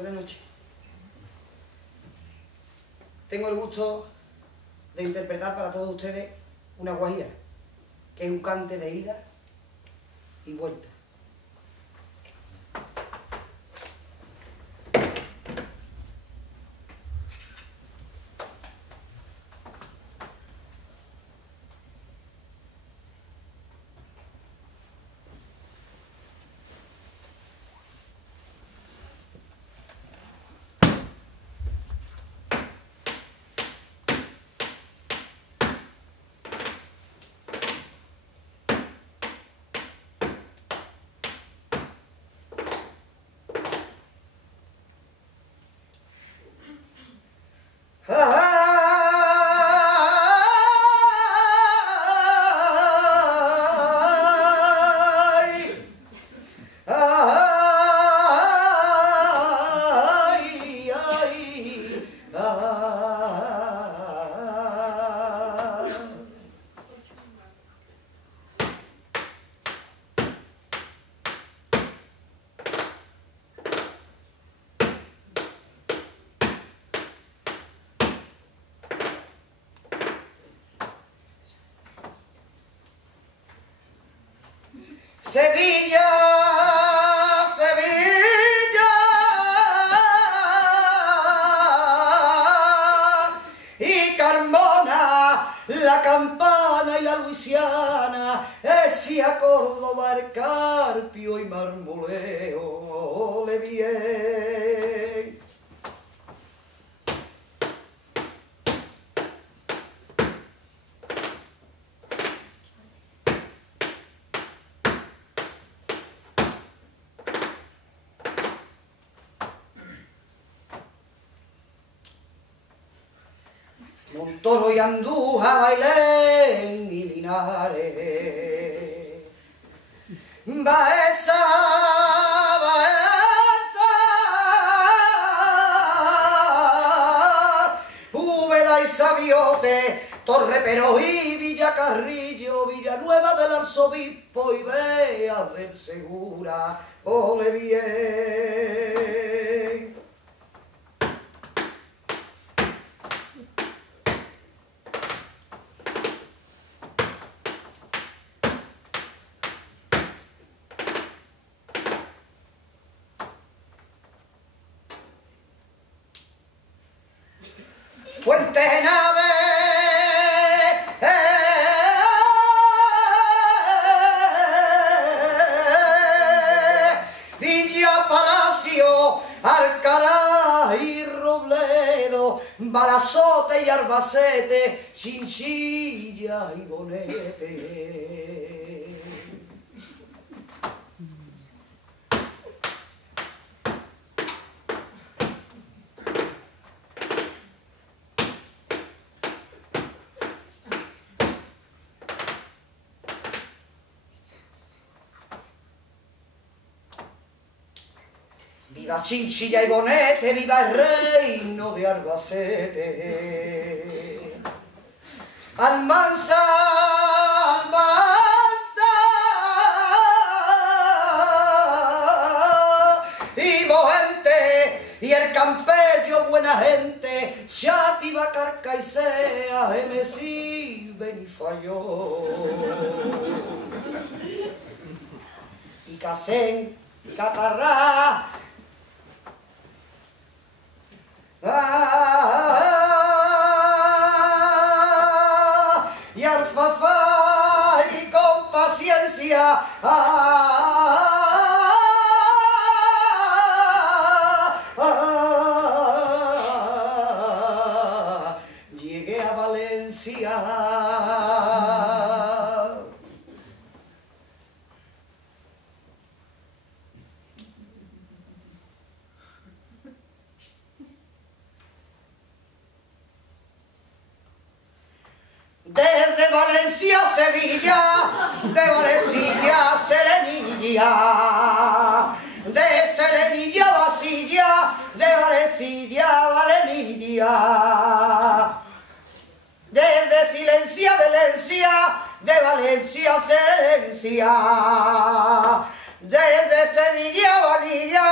Buenas noches. Tengo el gusto de interpretar para todos ustedes una guajira, que es un cante de ida y vuelta. Sevilla, Sevilla, y Carmona, la Campana y la Luisiana, Esia, Córdoba, el Carpio y Marmoleo, ole bien. Montoro y Andújar, Bailén y Linares, Baeza, Baeza, Úbeda y Sabiote, Torreperó y Villacarrillo, Villanueva del Arzobispo y Bea del Segura, ole bien. Fuente Nave, Villa Palacio, Alcaraz y Robledo, Balazote y Albacete, Chinchilla y Bonete. Viva Chinchilla y Bonete, viva el reino de Albacete. Almanza, Almanza, y Bogente, y el Campello, buena gente, Chátiva, Carcaicea, Gemesí, Benifayó. Y Casén, Catarrá, y Alfafá y con paciencia llegué a Valencia. Desde Valencia a Sevilla, de Valencia a Serenilla, de Serenilla a Vasilla, de Valencia a Valenilla, desde Silencia a Valencia, de Valencia a Silencia, desde Sevilla a Valilla,